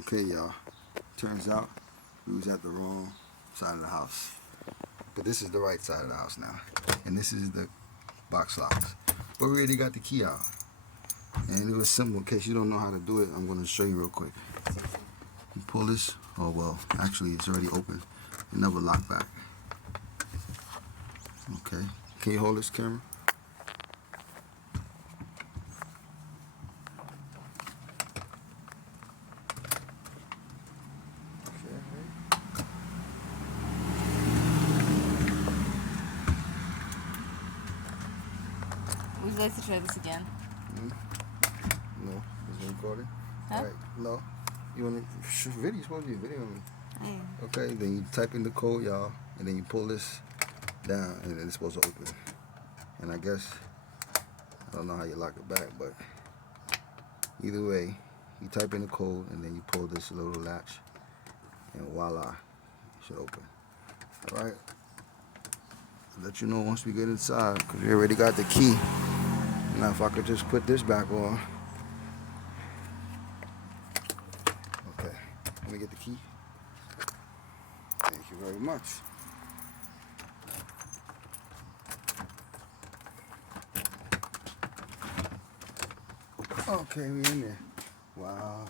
Okay, y'all. Turns out we was at the wrong side of the house. But this is the right side of the house now. And this is the box locks. But we already got the key out. And it was simple. In case you don't know how to do it, I'm going to show you real quick. You pull this. Oh, well, actually, it's already open. It never locked back. Okay. Can you hold this camera? Would you like to try this again? No. Is it recording? Huh? All right. No. You want to video? You're supposed to be videoing me. Mm. Okay, then you type in the code, y'all, and then you pull this down, and then it's supposed to open. And I guess, I don't know how you lock it back, but either way, you type in the code, and then you pull this little latch, and voila, it should open. All right. I'll let you know once we get inside, because we already got the key. Now, if I could just put this back on. Okay, let me get the key. Thank you very much. Okay, we in there. Wow.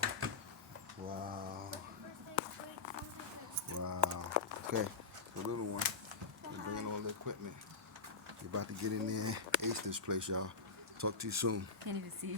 Wow. Wow. Okay, the little one. They're bringing all the equipment. We're about to get in there and ace this place, y'all. Talk to you soon. Can't even see.